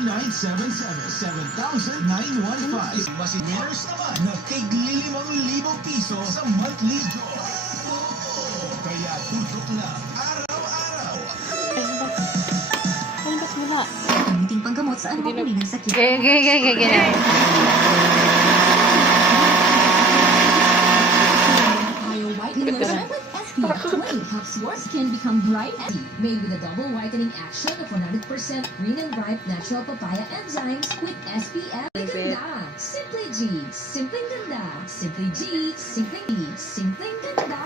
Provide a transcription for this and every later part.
0977-7915. Mas winners naman na tig 5,000 piso sa monthly draw. Kaya tutok na araw-araw. Palabas mo na. Gamitin panggamot sa anumang uri ng sakit. Whitening lotion with SPF 20 helps your skin become bright and made with a double whitening action of 100% green and ripe natural papaya enzymes with SPF. Ganda! Simply G! Simpleng ganda! Simply G! Simpleng E! Simpleng ganda!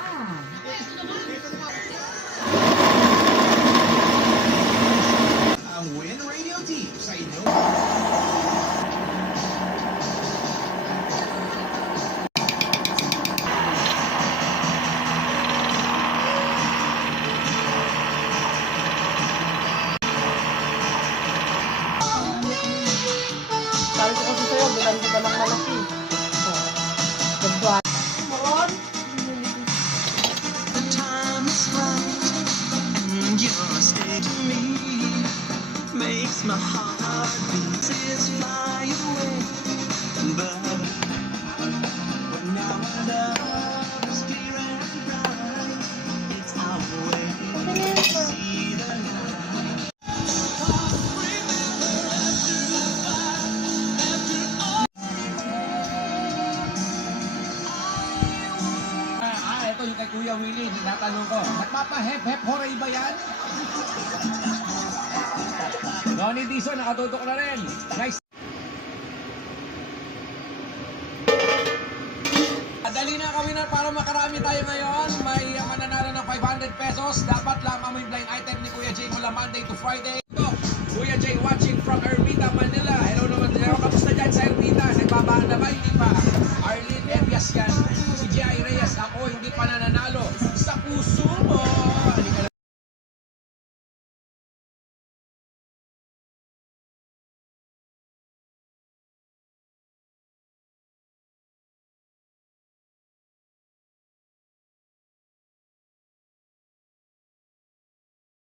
Ang Win Radio Team sa inyo. Sabi ko kasi sa'yo, bilang di ba ng malaki? Ganda. Moron! The time is right, and your stay to me makes my heart beat. Says fly away, but when our love is clear and bright, it's our way to see the light. Ito yung kay Kuya Willie, tinatanong ko, nagpapahep-hep horay ba yan? Donnie Dizon, nakatutok na rin. Nice. Dali na kami na para makarami tayo ngayon. May mananalo ng 500 pesos. Dapat lamang mo yung blind item ni Kuya Jay mula Monday to Friday. Kuya Jay watching from Ermita, Manila. Hello naman. Kamusta dyan sa Ermita? Nagbabaan na ba? Hindi pa. Arlene Ebias yan. Si G.I. Reyes. Ako, hindi pa nananalo. Sa puso